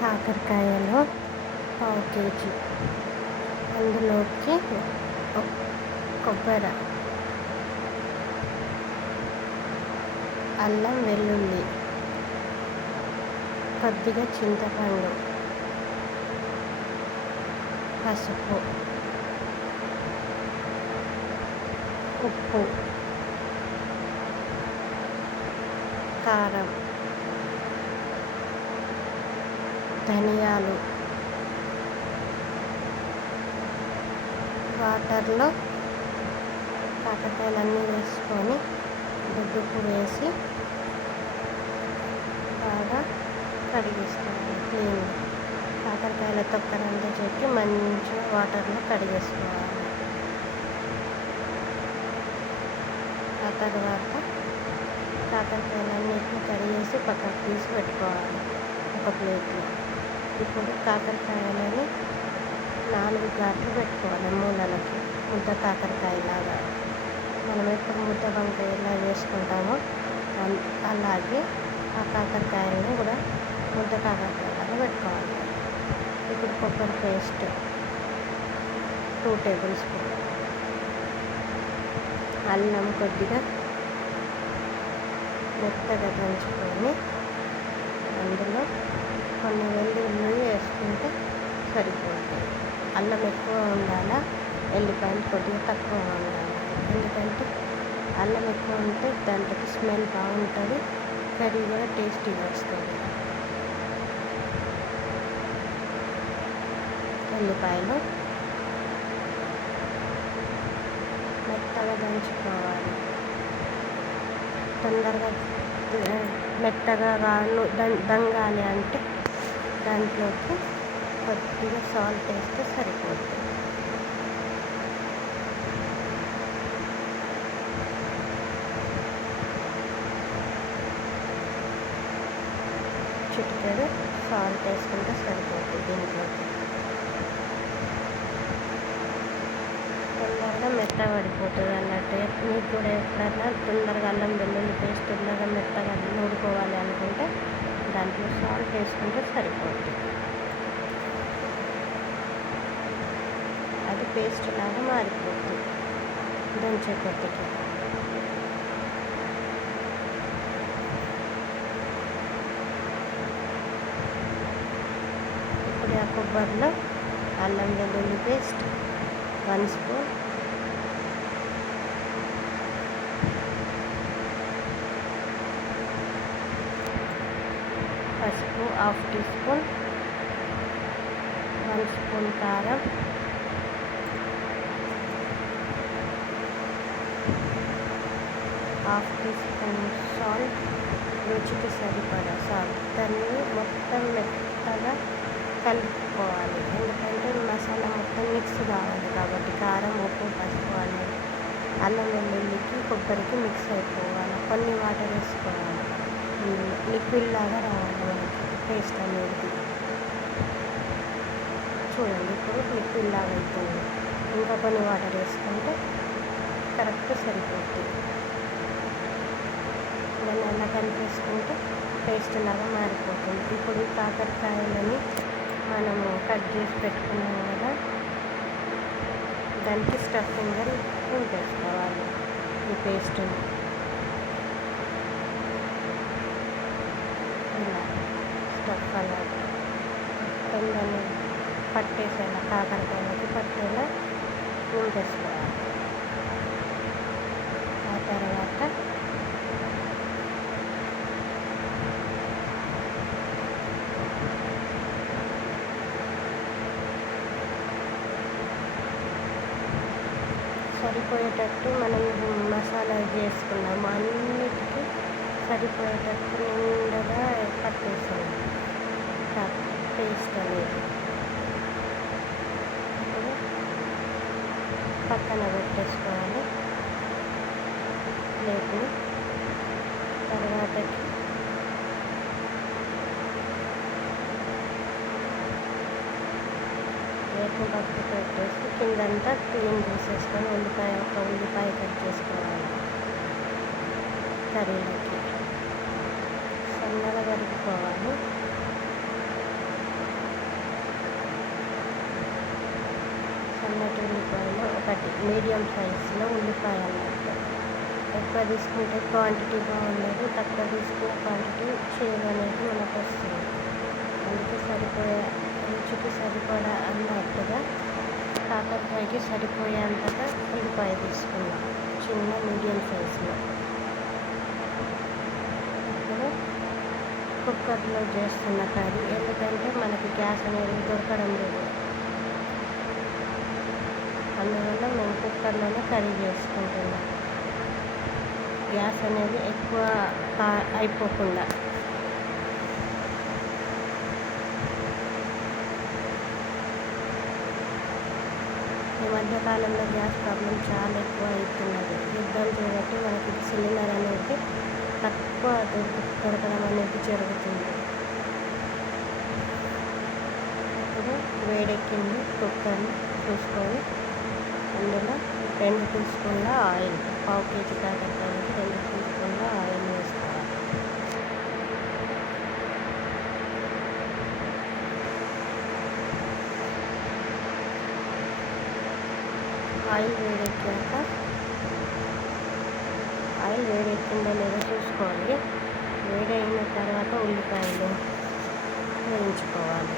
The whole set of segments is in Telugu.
కాకరకాయలో పావు కేజీ, అందులోకి కొబ్బరి, అల్లం వెల్లుల్లి, కొద్దిగా చింతపండు, పసుపు, ఉప్పు, కారం, ధనియాలు, వాటర్లో కాకరకాయలన్నీ వేసుకొని ఉప్పు వేసి బాగా కడిగేసుకోవాలి. క్లీన్ కాకరకాయల తొక్కనంతా చెక్కి మంచిగా వాటర్లో కడిగేసుకోవాలి. ఆ తర్వాత కాకరకాయలన్నిటిని కడిగేసి పక్కకు తీసి పెట్టుకోవాలి ఒక ప్లేట్లో. ఇప్పుడు కాకరకాయలని 4 ఘాట్లు పెట్టుకోవాలి మూలలకి, ముద్ద కాకరకాయలాగా. మనం ఎప్పుడు ముద్ద వంకాయ ఎలా వేసుకుంటామో అలాగే ఆ కాకరకాయలని కూడా ముద్ద కాకరకాయలాగా పెట్టుకోవాలి. ఇప్పుడు కొబ్బరి పేస్ట్ 2 టేబుల్ స్పూన్, అల్లం కొద్దిగా మెత్తగా దంచుకొని అందులో కొన్ని వెల్లుల్లి వేసుకుంటే సరిపోతుంది. అల్లం ఎక్కువ ఉండాలా, ఎల్లిపాయలు కొద్దిగా తక్కువ ఉండాలి. ఎందుకంటే అల్లం ఎక్కువ ఉంటే దాంట్లోకి స్మెల్ బాగుంటుంది, కర్రీ కూడా టేస్టీగా వస్తుంది. ఎల్లిపాయలు మెత్తగా దంచుకోవాలి. తొందరగా మెత్తగా దంగాలి అంటే దాంట్లోకి కొద్దిగా సాల్ట్ వేస్తే సరిపోతుంది. చిటికెడు సాల్ట్ వేసుకుంటే సరిపోతుంది. దీంట్లోకి తొందరగా మెత్తగా పడిపోతుంది అన్నట్టు. మీకు కూడా ఎప్పుడన్నా తొందరగా అల్లం వెల్లుల్లి పేస్ట్ తొందరగా మెత్తగా నూరుకోవాలి అనుకుంటే దాంట్లో సాల్ట్ వేసుకుంటే సరిపోతుంది. అది పేస్ట్ లాగా మారిపోతుంది దంచే కొద్దికి. ఇప్పుడు ఆ కొబ్బరిలో అల్లం వెల్లుల్లి పేస్ట్ 1 స్పూన్, పసుపు 1/2 టీ స్పూన్, 1 స్పూన్ కారం, 1/2 టీ స్పూన్ సాల్ట్, రుచికి సరిపడా సాల్ట్. దాన్ని మొత్తం మెత్తగా కలుపుకోవాలి. ఎందుకంటే మసాలా మొత్తం మిక్స్ కావాలి కాబట్టి కారం, ఉప్పు, పసుపు అనేది అల్లం వెల్లుల్లికి కొబ్బరికి మిక్స్ అయిపోవాలి. కొన్ని వాటర్ వేసుకోవాలి, లిక్విడ్ లాగా రావాలి మనకి పేస్ట్ అనేది. చూడండి ఇప్పుడు లిక్విడ్ లాగా అవుతుంది. ఇంకా కొన్ని వాటర్ వేసుకుంటే కరెక్ట్ సరిపోతుంది. దాన్ని అలా కలిపేసుకుంటే పేస్ట్ లాగా మారిపోతుంది. ఇప్పుడు ఈ కాకరకాయలని మనము కట్ చేసి పెట్టుకున్నాం కదా, దానికి స్టఫింగ్గా వేసుకోవాలి ఈ పేస్ట్ని. ఇలా స్టఫ్ అలాగే మొత్తం దాన్ని పట్టేసేలా, కాకరకాయలకి పట్టేలా వేసుకోవాలి. ఆ తర్వాత సరిపోయేటట్టు మనం మసాలా చేసుకున్నాము, అన్నిటికీ సరిపోయేటట్టు నిండుగా పట్టేసాము పేస్ట్ అనేది. ఇప్పుడు పక్కన పెట్టేసుకోవాలి ప్లేట్ని. తర్వాతకి ప్లేట్ని పక్కకు పెట్టేసి కిందంతా క్లీన్ చేసేసుకొని ఒక ఉల్లిపాయ కట్ చేసుకోవాలి. కర్రీలోకి సన్నగా కలుపుకోవాలి. ఒకటి మీడియం సైజులో ఉల్లిపాయ అన్నట్టు. ఎక్కువ తీసుకుంటే క్వాంటిటీ బాగుండదు, తక్కువ తీసుకున్న క్వాంటిటీ చేదు అనేది మనకు వస్తుంది. అందుకే సరిపోయే రుచికి సరిపడా అన్నట్టుగా కాకరకాయకి సరిపోయేంతగా ఉల్లిపాయ తీసుకున్నాం, చిన్న మీడియం సైజులో. ఇప్పుడు కుక్కర్లో చేస్తున్న కర్రీ, ఎందుకంటే మనకి గ్యాస్ అనేది దొరకడం లేదు, అందువల్ల మేము కుక్కర్లోనే కర్రీ చేసుకుంటున్నాం, గ్యాస్ అనేది ఎక్కువ అయిపోకుండా. ఈ మధ్యకాలంలో గ్యాస్ ప్రాబ్లం చాలా ఎక్కువ అవుతున్నది. యుద్ధాలు చేయబట్టి మనకి సిలిండర్ అనేది తక్కువ దొరకడం అనేది జరుగుతుంది. ఇప్పుడు వేడెక్కింది, కుక్కర్ని చూసుకొని అందులో 2 టీ స్పూన్ల ఆయిల్, 1/2 కేజీ కాకరకాయలకి 2 టీ స్పూన్ల ఆయిల్ వేసుకోవాలి. ఆయిల్ వేడెక్కిందో లేదో చూసుకోవాలి. వేడైన తర్వాత ఉల్లిపాయలు వేయించుకోవాలి.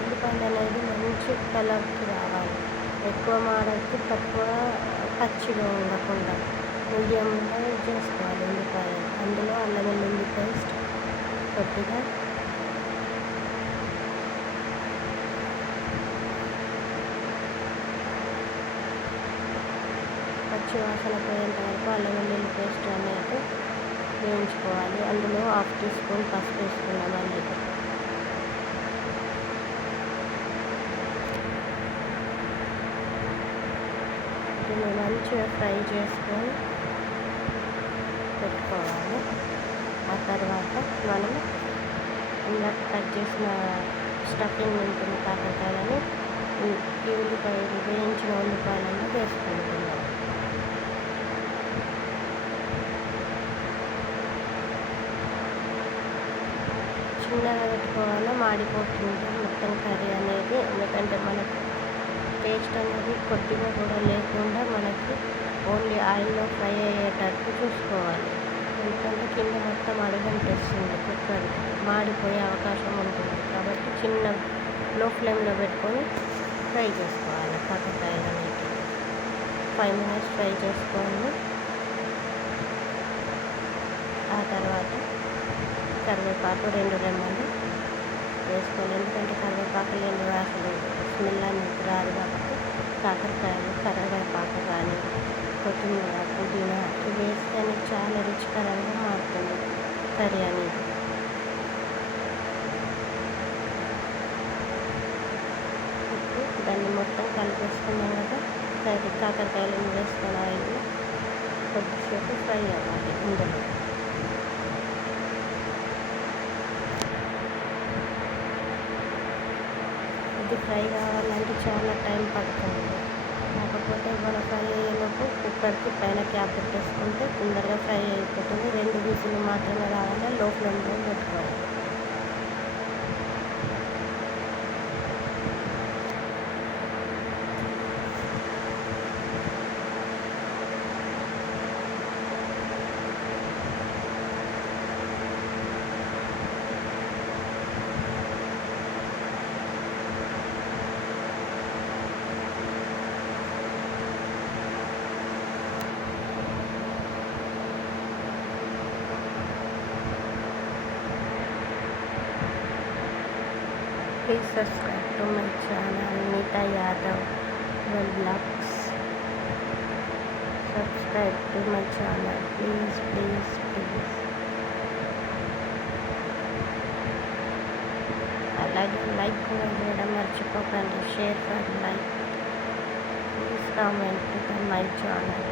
ఉల్లిపాయలు అనేది మంచి కలర్కి రావాలి, ఎక్కువ మాడద్దు, తక్కువ పచ్చిగా ఉండకుండా మీడియంగా చేసుకోవాలి ఉల్లిపాయలు. అందులో అల్లం వెల్లుల్లి పేస్ట్ కొద్దిగా, పచ్చి వాసన పోయేంత వరకు అల్లం వెల్లుల్లి పేస్ట్ అనేది వేయించుకోవాలి. అందులో 1/2 టీ స్పూన్ పసుపు వేసుకున్నామండి. దీన్ని మంచిగా ఫ్రై చేసుకొని పెట్టుకోవాలి. ఆ తర్వాత మనం ఇందాక కట్ చేసిన స్టఫింగ్ ఉంటుంది కాకరకాయలని ఈ ఉల్లిపాయలు, వేయించిన ఉల్లిపాయలను వేసుకుంటున్నాం. చిన్నగా పెట్టుకోవాలా, మాడిపోతుంది మొత్తం కర్రీ అనేది. ఎందుకంటే మనకు టేస్ట్ అనేది కొద్దిగా కూడా లేకుండా మనకి ఓన్లీ ఆయిల్లో ఫ్రై అయ్యేటట్టు చూసుకోవాలి. ఎందుకంటే కింద మొత్తం అడుగంటేస్తుంది, కుక్కర్ మాడిపోయే అవకాశం ఉంటుంది. కాబట్టి చిన్న లో ఫ్లేమ్లో పెట్టుకొని ఫ్రై చేసుకోవాలి కాకరకాయలు అనేది. 5 మినిట్స్ ఫ్రై చేసుకోండి. ఆ తర్వాత కరివేపాకు 2 రెమ్మలు వేసుకోవాలి. ఎందుకంటే కరివేపాకు లేని అసలు స్మెల్ అనేది రాదు. కాబట్టి కాకరకాయలు, కరివేపాకు కానీ కొత్తిమీర, పుదీనా ఇవి వేస్తేనే చాలా రుచికరంగా మారుతుంది కర్రీ అనేది. ఇప్పుడు దాన్ని మొత్తం కలిపేసుకున్నాం కదా, కాకరకాయలను వేసుకొని ఆయిల్లో కొద్దిసేపు ఫ్రై అవ్వాలి. ఇందులో ఇది ఫ్రై కావాలంటే చాలా టైం పడుతుంది. కాకపోతే మనం ఫ్రై అయ్యేలోపు కుక్కర్కి పైన క్యాప్ పెట్టేసుకుంటే తొందరగా ఫ్రై అయిపోతుంది. 2 విజిల్లు మాత్రమే రావాలి, లో ఫ్లేమ్లో పెట్టుకోవాలి. Please subscribe to my channel Nita Yadav Vlogs. Subscribe to my channel, please. అలాగే లైక్ కూడా చేయడం మర్చిపోకండి. Share for like. Please comment to my channel.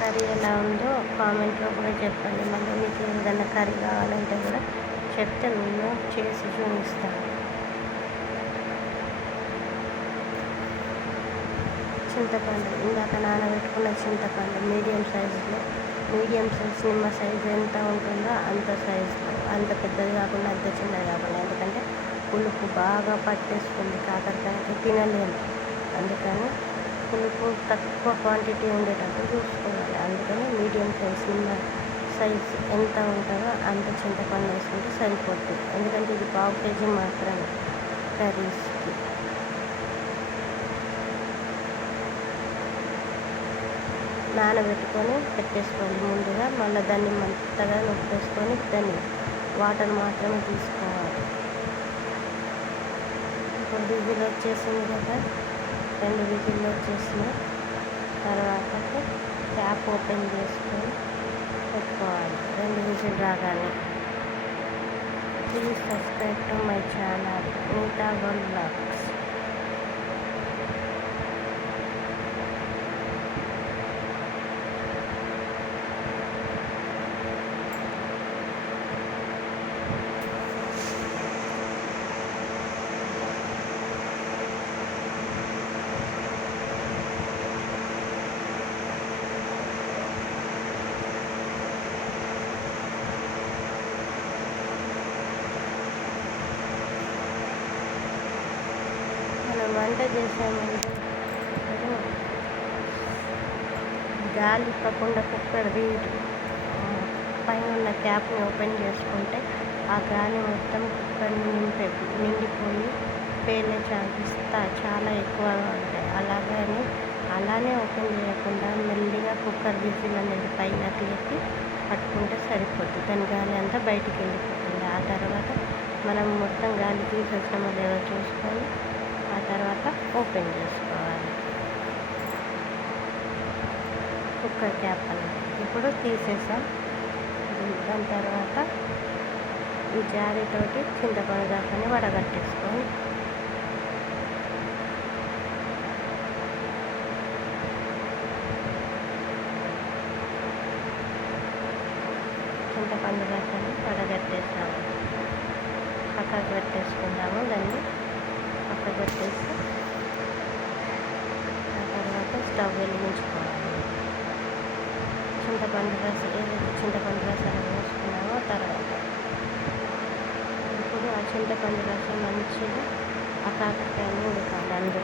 Curry ఎలా ఉందో కామెంట్లో కూడా చెప్పండి. మళ్ళీ మీకు ఏదైనా కర్రీ కావాలంటే కూడా చెప్తే నేను చేసి చూపిస్తాను. చింతపండు, ఇందాక నానబెట్టుకున్న చింతపండు మీడియం సైజులో మీడియం సైజ్ నిమ్మ సైజు ఎంత ఉంటుందో అంత సైజులో, అంత పెద్దది కాకుండా అంత చిన్నది కాకుండా, ఎందుకంటే పులుపు బాగా పట్టేస్తుంది కాకరకాయకి, తినలేము. అందుకని పులుపు తక్కువ క్వాంటిటీ ఉండేటట్టు చూసుకోవాలి. అందుకని మీడియం సైజ్ నిమ్మ సైజ్ ఎంత ఉంటుందో అంత చింతపండు వేసుకుంటే సరిపోతుంది. ఎందుకంటే ఇది 1/2 kg మాత్రమే కర్రీస్కి. నానబెట్టుకొని పెట్టేసుకోవాలి ముందుగా. మళ్ళీ దాన్ని మెత్తగా నొప్పేసుకొని దాన్ని వాటర్ మాత్రమే తీసుకోవాలి. ఇప్పుడు విజిల్ వచ్చేసింది కదా, 2 విజిల్లు వచ్చేసినాయి. తర్వాత క్యాప్ ఓపెన్ చేసుకొని పెట్టుకోవాలి 2 విజిల్ రాగానే. Please subscribe to my channel Neeta world vlogs. వంట చేసామంటే గాలి ఇప్పకుండా కుక్కర్ది పైన ఉన్న క్యాప్ని ఓపెన్ చేసుకుంటే ఆ గాలి మొత్తం కుక్కర్ని నిండిపోయి పేలే ఛాన్సెస్ చాలా ఎక్కువగా ఉంటాయి. అలానే ఓపెన్ చేయకుండా మెల్లిగా కుక్కర్ విజిల్ అనేది పైనకి ఎత్తి పట్టుకుంటే సరిపోతుంది. దాని గాలి అంతా బయటికి వెళ్ళిపోతుంది. ఆ తర్వాత మనం మొత్తం గాలి తీసేసామో లేదో చూసుకొని ఆ తర్వాత ఓపెన్ చేసుకోవాలి కుక్కర్ క్యాప్ అనేది. ఇప్పుడు తీసేసాం. దాని తర్వాత ఈ జారీతోటి చింతపండు దాకాని వడగట్టేసుకొని చింతపండు రసాన్ని వడగట్టేసాము. పక్కకు పెట్టేసుకుందాము. దాన్ని పక్కకు పెట్టేసి ఆ తర్వాత స్టవ్ వెలిగించుకోవాలి. చింతపండు రసాన్ని పోసుకున్నామో తర్వాత ఇప్పుడు ఆ చింతపండు రసం మంచిగా ఆ కాకరకాయలు ఉడకాలి. అందులో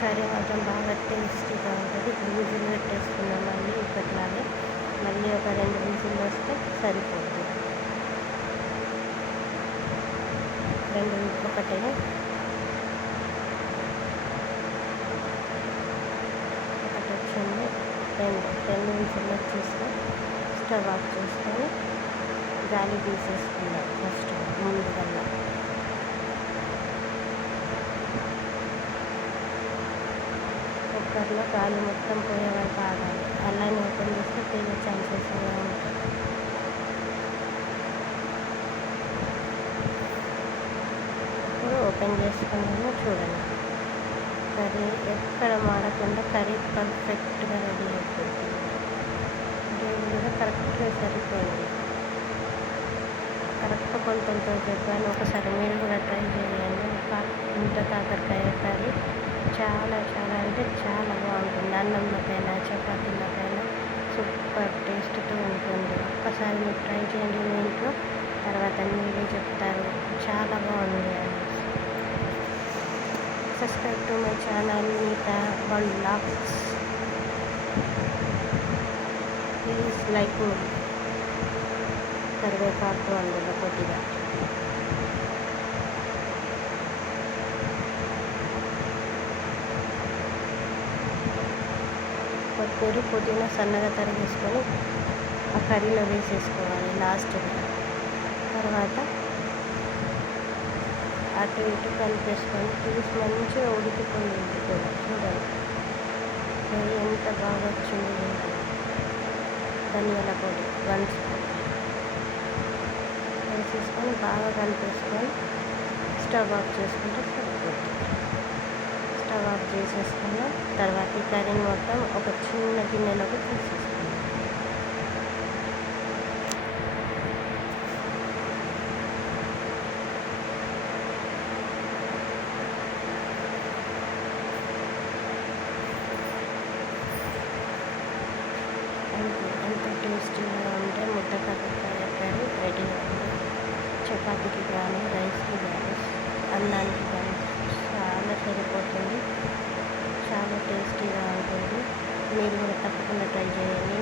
కర్రీ మాత్రం బాగా టేస్టీగా ఉంటుంది. ఇప్పుడు విజిల్ పెట్టేసుకున్నాం. మళ్ళీ ఇప్పట్లాగే మళ్ళీ ఒక 2 విజిల్ వస్తే సరిపోతుంది. 2 ఒకటి వచ్చింది. 2 విజిల్ వచ్చేస్తే స్టవ్ ఆఫ్ చేసుకొని గాలి తీసేసుకుందాం ఫస్ట్ ముందుగా. కుక్కర్లో గాలి మొత్తం పోయే వరకు ఆగాలి. అలానే ఓపెన్ చేస్తే పేలే ఛాన్సెస్ ఉంటాయి. ఇప్పుడు ఓపెన్ చేసుకున్నాము. చూడండి, కర్రీ ఎక్కడ మాడకుండా కర్రీ పర్ఫెక్ట్గా రెడీ అయిపోతుంది. గ్రేవీ కూడా కరెక్ట్గా సరిపోయింది. కరెక్ట్ కొలతలతో చెప్పాను. ఒకసారి మీరు కూడా ట్రై చేయండి. ఇంత కాకరకాయ కర్రీ చాలా అంటే చాలా బాగుంటుంది. అన్నంలోకైనా చపాతీలకైనా సూపర్ టేస్ట్తో ఉంటుంది. ఒక్కసారి మీరు ట్రై చేయండి మీ ఇంట్లో. తర్వాత మీరే చెప్తారు చాలా బాగుంది అని. Subscribe to my channel Neeta world vlogs. Please like me. కరివేపాకు అందులో కొద్దిగా కొత్తిమీర పుదీనా సన్నగా తరిగేసుకొని ఆ కర్రీలో వేసేసుకోవాలి లాస్ట్గా. తర్వాత అటు ఇటు కలిపేసుకొని పులుసు మంచిగా ఉడికిపోయింది కూడా. చూడండి కర్రీ ఎంత బాగా వచ్చింది. ధనియాల పొడి 1 స్పూన్ వేసేసుకొని బాగా కలిపేసుకొని స్టవ్ ఆఫ్ చేసుకుంటే సరిపోతుంది. స్టవ్ ఆఫ్ చేసేసుకున్న తర్వాత ఈ కర్రీని మొత్తం ఒక చిన్న గిన్నెలోకి తీసేసుకున్నాం. దాన్ని చాలా సరిపోతుంది. చాలా టేస్టీగా ఉంటుంది. మీరు కూడా తప్పకుండా ట్రై చేయండి.